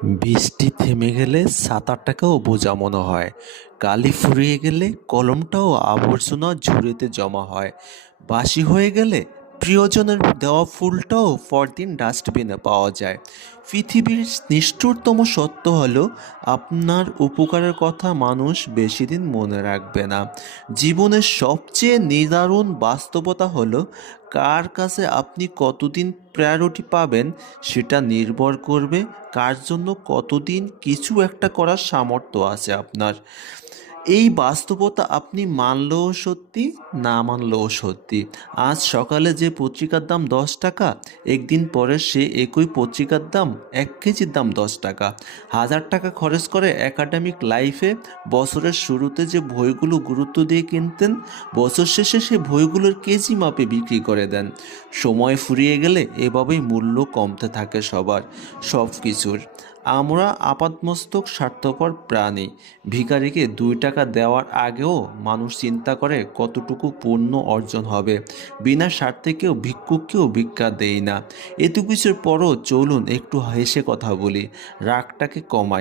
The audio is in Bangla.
বৃষ্টি থেমে গেলে ছাতাটাকেও বোঝা মনে হয়। কালি ফুরিয়ে গেলে কলমটাও আবর্জনা ঝুড়িতে জমা হয়। বাসি হয়ে গেলে প্রিয়জনের দেওয়া ফুলটাও পরদিন ডাস্টবিনে পাওয়া যায়। পৃথিবীর নিষ্ঠুরতম সত্য হলো আপনার উপকারের কথা মানুষ বেশি দিন মনে রাখবে না। জীবনের সবচেয়ে নিদারুণ বাস্তবতা হলো কার কাছে আপনি কতদিন প্রায়োরিটি পাবেন সেটা নির্ভর করবে কার জন্য কতদিন কিছু একটা করার সামর্থ্য আছে আপনার। এই বাস্তবতা আপনি মানলেও সত্যি, না মানলেও সত্যি। আজ সকালে যে পত্রিকার দাম 10 টাকা, একদিন পরে সে একই পত্রিকার দাম 1 কেজির দাম 10 টাকা। 1000 টাকা খরচ করে একাডেমিক লাইফে বছরের শুরুতে যে বইগুলো গুরুত্ব দিয়ে কিনতেন, বছর শেষে সে বইগুলোর কেজি মাপে বিক্রি করে দেন। সময় ফুরিয়ে গেলে এভাবেই মূল্য কমতে থাকে সবার, সব কিছুর। আমরা আপাতমস্তক স্বার্থপর প্রাণী। ভিখারিকে 2 টাকা দেওয়ার আগেও মানুষ চিন্তা করে কতটুকু পুণ্য অর্জন হবে। বিনা স্বার্থে কেউ ভিক্ষুককেও ভিক্ষা দেয় না। এত কিছুর পরও চলুন একটু হেসে কথা বলি, রাগটাকে কমাই।